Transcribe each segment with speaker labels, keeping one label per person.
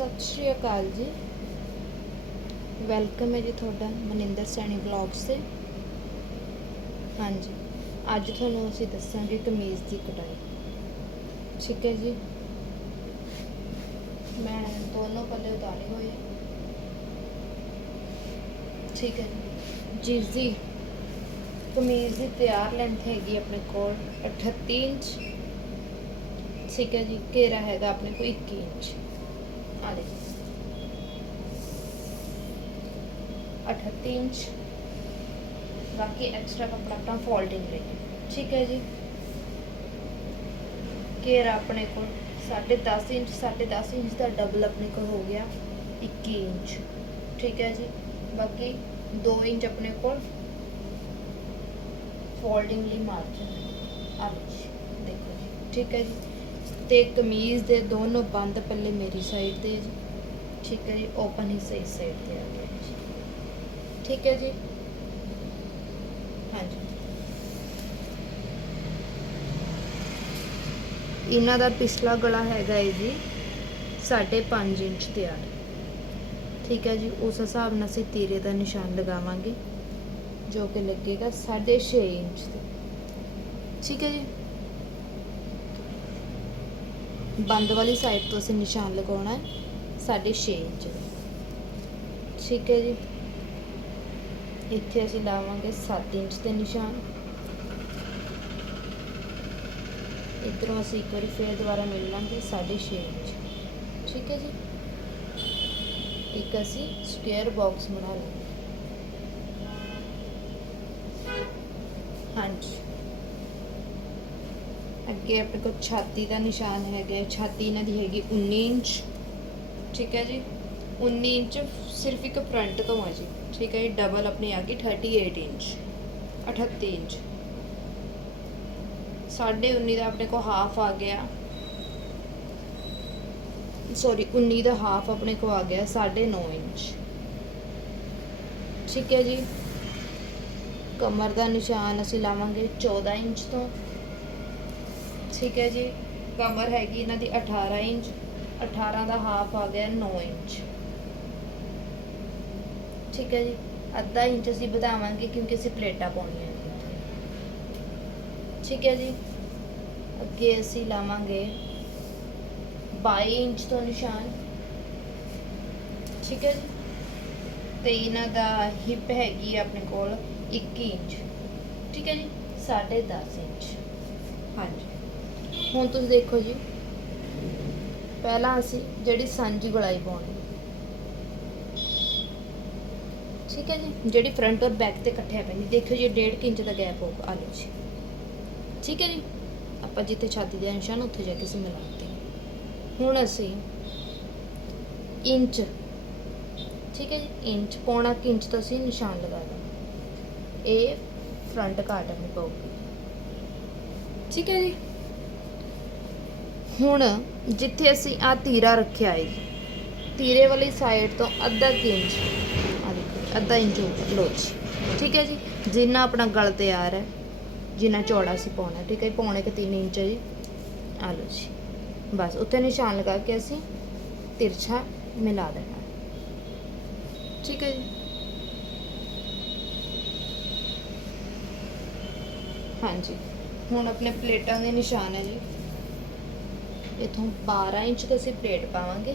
Speaker 1: ਸਤਿ ਸ਼੍ਰੀ ਅਕਾਲ ਜੀ। ਵੈਲਕਮ ਹੈ ਜੀ ਤੁਹਾਡਾ ਮਨਿੰਦਰ ਸੈਣੀ ਵਲੌਗਸ ਤੇ। ਹਾਂਜੀ, ਅੱਜ ਤੁਹਾਨੂੰ ਅਸੀਂ ਦੱਸਾਂਗੇ ਕਮੀਜ਼ ਦੀ ਕਢਾਈ। ਠੀਕ ਹੈ ਜੀ। ਮੈਂ ਦੋਨੋਂ ਪੱਲੇ ਉਤਾਰੇ ਹੋਏ ਆ। ਠੀਕ ਹੈ ਜੀ। ਜਿਸ ਦੀ ਕਮੀਜ਼ ਦੀ ਤਿਆਰ ਲੈਂਥ ਹੈਗੀ ਆਪਣੇ ਕੋਲ 38 ਇੰਚ। ਠੀਕ ਹੈ ਜੀ, ਘੇਰਾ ਹੈਗਾ ਆਪਣੇ ਕੋਲ 21 ਇੰਚ। ਆ ਦੇਖੋ। 38 ਇੰਚ। ਬਾਕੀ ਐਕਸਟਰਾ ਕੱਪੜਾ ਆਪਣਾ ਫੋਲਡਿੰਗ ਲਈ। ਠੀਕ ਹੈ ਜੀ। ਘੇਰਾ ਆਪਣੇ ਕੋਲ। 10.5 ਇੰਚ 10.5 ਇੰਚ ਦਾ ਡਬਲ ਆਪਣੇ ਕੋਲ ਹੋ ਗਿਆ। 21 ਇੰਚ। ਠੀਕ ਹੈ ਜੀ। ਬਾਕੀ 2 ਇੰਚ ਆਪਣੇ ਕੋਲ ਫੋਲਡਿੰਗ ਲਈ ਮਾਰਜਨ ਆ ਦੇਖੋ ਜੀ। ਠੀਕ ਹੈ ਜੀ। ਤੇ ਕਮੀਜ਼ ਦੇ ਦੋਨੋਂ ਬੰਦ ਪੱਲੇ ਮੇਰੀ ਸਾਈਡ ਤੇ ਜੀ। ਠੀਕ ਹੈ ਜੀ ਓਪਨ ਹਿੱਸਾ ਇਸ ਸਾਈਡ ਤੇ ਆ ਗਿਆ ਜੀ। ਠੀਕ ਹੈ ਜੀ। ਹਾਂਜੀ। ਇਹਨਾਂ ਦਾ ਪਿਛਲਾ ਗਲਾ ਹੈਗਾ ਹੈ ਜੀ 5.5 ਇੰਚ ਤਿਆਰ ਠੀਕ ਹੈ ਜੀ, ਉਸ ਹਿਸਾਬ ਨਾਲ ਅਸੀਂ ਤੀਰੇ ਦਾ ਨਿਸ਼ਾਨ ਲਗਾਵਾਂਗੇ, ਜੋ ਕਿ ਲੱਗੇਗਾ 6.5 ਇੰਚ ਤੇ। ਠੀਕ ਹੈ ਜੀ। ਬੰਦ ਵਾਲੀ ਸਾਈਡ ਤੋਂ ਅਸੀਂ ਨਿਸ਼ਾਨ ਲਗਾਉਣਾ ਹੈ। 6.5 ਇੰਚ ਠੀਕ ਹੈ ਜੀ। ਇੱਥੇ ਅਸੀਂ ਲਾਵਾਂਗੇ 7 ਇੰਚ ਦੇ ਨਿਸ਼ਾਨ। ਇੱਧਰੋਂ ਅਸੀਂ ਇੱਕ ਵਾਰੀ ਫੇਰ ਦੁਬਾਰਾ ਮਿਲ ਲਾਂਗੇ 6.5 ਇੰਚ ਠੀਕ ਹੈ ਜੀ। ਇੱਕ ਅਸੀਂ ਸਕੁਅਰ ਬਾਕਸ ਬਣਾ ਲਾਂਗੇ। ਹਾਂਜੀ। ਅੱਗੇ ਆਪਣੇ ਕੋਲ ਛਾਤੀ ਦਾ ਨਿਸ਼ਾਨ ਹੈਗਾ ਛਾਤੀ ਇਹਨਾਂ ਦੀ ਹੈਗੀ 19 ਇੰਚ। ਠੀਕ ਹੈ ਜੀ? 19 ਇੰਚ ਸਿਰਫ ਇੱਕ ਫਰੰਟ ਤੋਂ ਆ ਜੀ। ਠੀਕ ਹੈ ਜੀ? ਡਬਲ ਆਪਣੀ ਆ ਗਈ 38 ਇੰਚ। 38 ਇੰਚ। ਸਾਢੇ 19 ਦਾ ਆਪਣੇ ਕੋਲ ਹਾਫ ਆ ਗਿਆ। ਸੌਰੀ 19 ਦਾ ਹਾਫ ਆਪਣੇ ਕੋਲ ਆ ਗਿਆ 9.5 ਇੰਚ। ਠੀਕ ਹੈ ਜੀ? ਕਮਰ ਦਾ ਨਿਸ਼ਾਨ ਅਸੀਂ ਲਾਵਾਂਗੇ 14 ਇੰਚ ਤੋਂ। ਠੀਕ ਹੈ ਜੀ। ਕਮਰ ਹੈਗੀ ਇਹਨਾਂ ਦੀ 18 ਇੰਚ 18 ਦਾ ਹਾਫ ਆ ਗਿਆ 9 ਇੰਚ। ਠੀਕ ਹੈ ਜੀ। ਅੱਧਾ ਇੰਚ ਅਸੀਂ ਵਧਾਵਾਂਗੇ ਕਿਉਂਕਿ ਅਸੀਂ ਪਲੇਟਾਂ ਪਾਉਣੀਆਂ ਨੇ। ਠੀਕ ਹੈ ਜੀ। ਅੱਗੇ ਅਸੀਂ ਲਾਵਾਂਗੇ 22 ਇੰਚ ਤੋਂ ਨਿਸ਼ਾਨ। ਠੀਕ ਹੈ ਜੀ। ਤੇ ਇਹਨਾਂ ਦਾ ਹਿਪ ਹੈਗੀ ਆ ਆਪਣੇ ਕੋਲ 21 ਇੰਚ। ਠੀਕ ਹੈ ਜੀ। 10.5 ਇੰਚ। ਹਾਂਜੀ। ਹੁਣ ਤੁਸੀਂ ਦੇਖੋ ਜੀ। ਪਹਿਲਾਂ ਅਸੀਂ ਜਿਹੜੀ ਸਾਂਝੀ ਗਲਾਈ ਪਾਉਣੀ ਠੀਕ ਹੈ ਜੀ? ਜਿਹੜੀ ਫਰੰਟ ਔਰ ਬੈਕ ਤੇ ਇਕੱਠਿਆ ਪੈਂਦੀ। ਦੇਖੋ ਜੀ 1.5 ਇੰਚ ਦਾ ਗੈਪ ਹੋਊਗਾ। ਆ ਲਓ ਜੀ। ਠੀਕ ਹੈ ਜੀ? ਆਪਾਂ ਜਿੱਥੇ ਛਾਤੀ ਦੇ ਨਿਸ਼ਾਨ ਉੱਥੇ ਜਾ ਕੇ ਅਸੀਂ ਮਿਲਾਉਂਦੇ ਹੁਣ ਅਸੀਂ ਇੰਚ, ਠੀਕ ਹੈ ਜੀ? ਇੰਚ, ਪੌਣਾ ਕੁ ਇੰਚ ਤੋਂ ਅਸੀਂ ਨਿਸ਼ਾਨ ਲਗਾ ਦਾਂਗੇ ਇਹ ਫਰੰਟ ਕਾਟਨ ਨੂੰ ਪਊਗੀ। ਠੀਕ ਹੈ ਜੀ? ਹੁਣ ਜਿੱਥੇ ਅਸੀਂ ਆ ਤੀਰਾ ਰੱਖਿਆ ਹੈ ਜੀ, ਤੀਰੇ ਵਾਲੀ ਸਾਈਡ ਤੋਂ ਅੱਧਾ ਕੁ ਇੰਚ ਅੱਧਾ ਇੰਚ ਉੱਪਰ ਲਓ ਜੀ ਠੀਕ ਹੈ ਜੀ ਜਿੰਨਾ ਆਪਣਾ ਗਲ ਤਿਆਰ ਹੈ ਜਿੰਨਾ ਚੌੜਾ ਸੀ ਪਾਉਣਾ ਠੀਕ ਹੈ ਜੀ, ਪੌਣੇ ਕੁ 3 ਇੰਚ ਹੈ ਜੀ ਆ ਲਓ ਜੀ ਬਸ ਉੱਤੇ ਨਿਸ਼ਾਨ ਲਗਾ ਕੇ ਅਸੀਂ ਤਿਰਛਾ ਮਿਲਾ ਦੇਣਾ ਠੀਕ ਹੈ ਜੀ। ਹਾਂਜੀ ਹੁਣ ਆਪਣੇ ਪਲੇਟਾਂ ਦੇ ਨਿਸ਼ਾਨ ਹੈ ਜੀ ਇਥੋਂ 12 ਇੰਚ ਤੇ ਅਸੀਂ ਪਲੇਟ ਪਾਵਾਂਗੇ।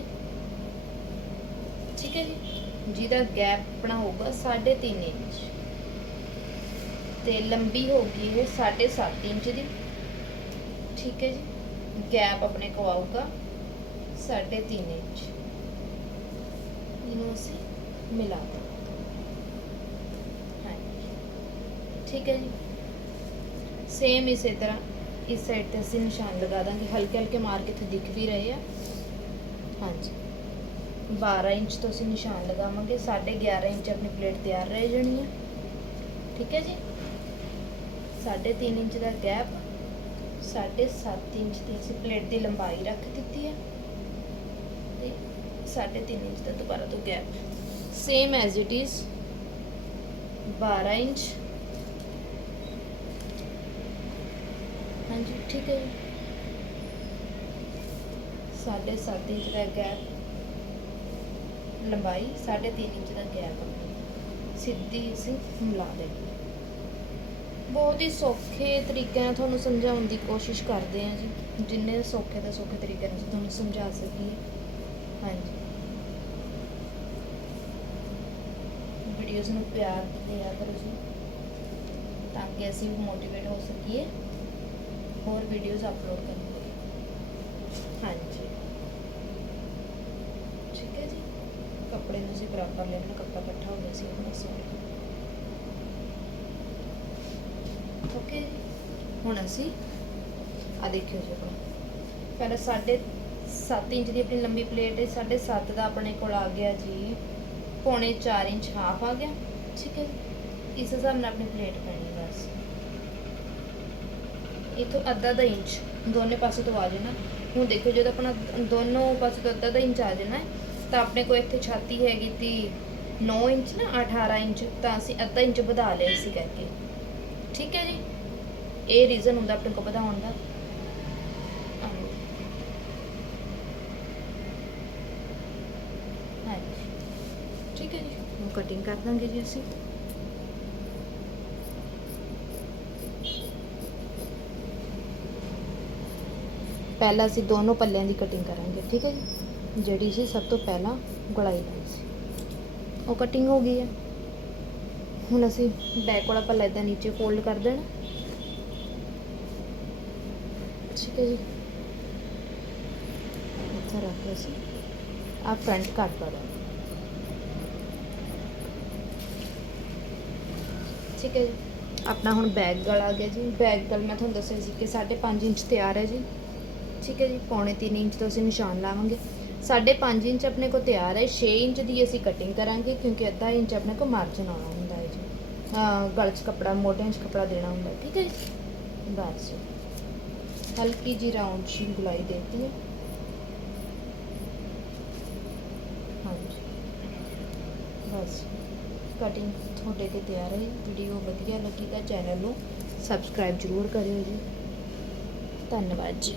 Speaker 1: ਠੀਕ ਹੈ ਜੀ? ਜਿਹਦਾ ਗੈਪ ਆਪਣਾ ਹੋਊਗਾ 3.5 ਇੰਚ। ਤੇ ਲੰਬੀ ਹੋਗੀ ਇਹ 7.5 ਇੰਚ ਦੀ। ਠੀਕ ਹੈ ਜੀ? ਗੈਪ ਆਪਣੇ ਕੋ ਆਊਗਾ 3.5 ਇੰਚ। ਇਹਨੂੰ ਅਸੀਂ ਮਿਲਾ ਦਾਂਗੇ। ਹਾਂਜੀ। ਠੀਕ ਹੈ ਜੀ? ਸੇਮ ਇਸੇ ਤਰ੍ਹਾਂ। ਇਸ ਸਾਈਡ ਤੇ ਅਸੀਂ ਨਿਸ਼ਾਨ ਲਗਾ ਦਾਂਗੇ। ਹਲਕੇ ਹਲਕੇ ਮਾਰ ਇੱਥੇ ਦਿਖ ਵੀ ਰਹੇ ਆ। ਹਾਂਜੀ। 12 ਇੰਚ ਤੋਂ ਅਸੀਂ ਨਿਸ਼ਾਨ ਲਗਾਵਾਂਗੇ। 11.5 ਇੰਚ ਆਪਣੀ ਪਲੇਟ ਤਿਆਰ ਰਹਿ ਜਾਣੀ ਹੈ ਠੀਕ ਹੈ ਜੀ? 3.5 ਇੰਚ ਦਾ ਗੈਪ 7.5 ਇੰਚ ਦੀ ਅਸੀਂ ਪਲੇਟ ਦੀ ਲੰਬਾਈ ਰੱਖ ਦਿੱਤੀ ਹੈ ਤੇ 3.5 ਇੰਚ ਦਾ ਦੁਬਾਰਾ ਤੋਂ gap same as it is 12 inch. ਹਾਂਜੀ ਠੀਕ ਹੈ ਸਾਢੇ ਸੱਤ ਇੰਚ ਦਾ ਗੈਪ ਲੰਬਾਈ 3.5 ਇੰਚ ਦਾ ਗੈਪ ਸਿੱਧੀ ਅਸੀਂ ਮਿਲਾ ਦੇਣੀ ਬਹੁਤ ਹੀ ਸੌਖੇ ਤਰੀਕੇ ਨਾਲ ਤੁਹਾਨੂੰ ਸਮਝਾਉਣ ਦੀ ਕੋਸ਼ਿਸ਼ ਕਰਦੇ ਹਾਂ ਜੀ। ਜਿੰਨੇ ਸੌਖੇ ਤੋਂ ਸੌਖੇ ਤਰੀਕੇ ਨਾਲ ਤੁਹਾਨੂੰ ਸਮਝਾ ਸਕੀਏ। ਹਾਂਜੀ। ਵੀਡੀਓਜ਼ ਨੂੰ ਪਿਆਰ ਦਿਆ ਕਰੋ ਜੀ। ਤਾਂ ਕਿ ਅਸੀਂ ਮੋਟੀਵੇਟ ਹੋ ਸਕੀਏ। ਹੋਰ ਵੀਡੀਓਜ਼ ਅਪਲੋਡ ਕਰਨ ਹਾਂਜੀ। ਠੀਕ ਹੈ ਜੀ। ਕੱਪੜੇ ਤੁਸੀਂ ਬਰਾਬਰ ਲੈਣਾ ਕੱਪੜਾ ਇਕੱਠਾ ਹੋ ਗਿਆ ਸੀ ਆਪਣਾ ਸੋਰੀ ਓਕੇ ਹੁਣ ਅਸੀਂ ਆ ਦੇਖਿਓ ਜੀ ਆਪਣਾ ਪਹਿਲਾਂ ਸਾਢੇ 7 ਇੰਚ ਦੀ ਆਪਣੀ ਲੰਬੀ ਪਲੇਟ ਹੈ, ਸਾਢੇ 7 ਦਾ ਆਪਣੇ ਕੋਲ ਆ ਗਿਆ ਜੀ, ਪੌਣੇ 4 ਇੰਚ ਹਾਫ ਆ ਗਿਆ। ਠੀਕ ਹੈ ਜੀ। ਇਸ ਹਿਸਾਬ ਨਾਲ ਆਪਣੀ ਪਲੇਟ ਪੈਣੀ ਬਸ। ਇਥੋਂ ਅੱਧਾ ਦਾ ਇੰਚ, ਦੋਨੇ ਪਾਸੇ ਤੋਂ ਆ ਜਾਣਾ। ਹੁਣ ਦੇਖੋ ਜਦੋਂ ਆਪਣਾ ਦੋਨੋਂ ਪਾਸੇ ਤੋਂ ਅੱਧਾ ਦਾ ਇੰਚ ਆ ਜਾਣਾ, ਤਾਂ ਆਪਣੇ ਕੋਲ ਇੱਥੇ ਛਾਤੀ ਹੈਗੀ ਤੀ 9 ਇੰਚ ਨਾ 18 ਇੰਚ, ਤਾਂ ਅਸੀਂ ਅੱਧਾ ਇੰਚ ਵਧਾ ਲਿਆ ਸੀ ਕਰਕੇ। ਠੀਕ ਹੈ ਜੀ? ਇਹ ਰੀਜ਼ਨ ਹੁੰਦਾ ਆਪਣੇ ਕੋਲ ਵਧਾਉਣ ਦਾ। ਠੀਕ ਹੈ ਜੀ? ਹੁਣ ਕਟਿੰਗ ਕਰ ਦਾਂਗੇ ਜੀ ਅਸੀਂ। ਪਹਿਲਾਂ ਅਸੀਂ ਦੋਨੋਂ ਪੱਲਿਆਂ ਦੀ ਕਟਿੰਗ ਕਰਾਂਗੇ, ਠੀਕ ਹੈ ਜੀ? ਜਿਹੜੀ ਸੀ ਸਭ ਤੋਂ ਪਹਿਲਾਂ ਗੁਲਾਈ ਲਾਈ ਸੀ। ਉਹ ਕਟਿੰਗ ਹੋ ਗਈ ਹੈ। ਹੁਣ ਅਸੀਂ ਬੈਕ ਵਾਲਾ ਪੱਲਾ ਇਦਾਂ ਨੀਚੇ ਫੋਲਡ ਕਰ ਦੇਣਾ। ਠੀਕ ਹੈ ਜੀ? ਇੱਥੇ ਰੱਖ ਕੇ ਅਸੀਂ। ਆ ਫਰੰਟ ਕੱਟ ਪਾ ਕਰ ਠੀਕ ਹੈ ਜੀ? ਆਪਣਾ ਹੁਣ ਬੈਕ ਗਲ ਆ ਗਿਆ ਜੀ। ਬੈਕ ਗਲ ਮੈਂ ਤੁਹਾਨੂੰ ਦੱਸਿਆ ਸੀ ਕਿ 5.5 ਇੰਚ ਤਿਆਰ ਹੈ ਜੀ। ਠੀਕ ਹੈ ਜੀ ਪੌਣੇ 3 ਇੰਚ ਤੋਂ ਅਸੀਂ ਨਿਸ਼ਾਨ ਲਾਵਾਂਗੇ। 5.5 ਇੰਚ ਆਪਣੇ ਕੋਲ ਤਿਆਰ ਹੈ। 6 ਇੰਚ ਦੀ ਅਸੀਂ ਕਟਿੰਗ ਕਰਾਂਗੇ ਕਿਉਂਕਿ ਅੱਧਾ ਇੰਚ ਆਪਣੇ ਕੋਲ ਮਾਰਜਨ ਆਉਣਾ ਹੁੰਦਾ ਹੈ ਜੀ। ਹਾਂ ਗਲ 'ਚ ਕੱਪੜਾ ਮੋਢਿਆਂ 'ਚ ਕੱਪੜਾ ਦੇਣਾ ਹੁੰਦਾ ਹੈ, ਠੀਕ ਹੈ ਜੀ? ਬਸ। ਹਲਕੀ ਜੀ ਰਾਉਂਡ ਸ਼ੀ ਗੁਲਾਈ ਦੇਤੀ ਹੈ। ਹਾਂਜੀ। ਬਸ। ਕਟਿੰਗ ਤੁਹਾਡੇ ਤੇ ਤਿਆਰ ਹੈ ਵੀਡੀਓ ਵਧੀਆ ਲੱਗੀ ਤਾਂ ਚੈਨਲ ਨੂੰ ਸਬਸਕ੍ਰਾਈਬ ਜ਼ਰੂਰ ਕਰਿਓ ਜੀ। ਧੰਨਵਾਦ ਜੀ।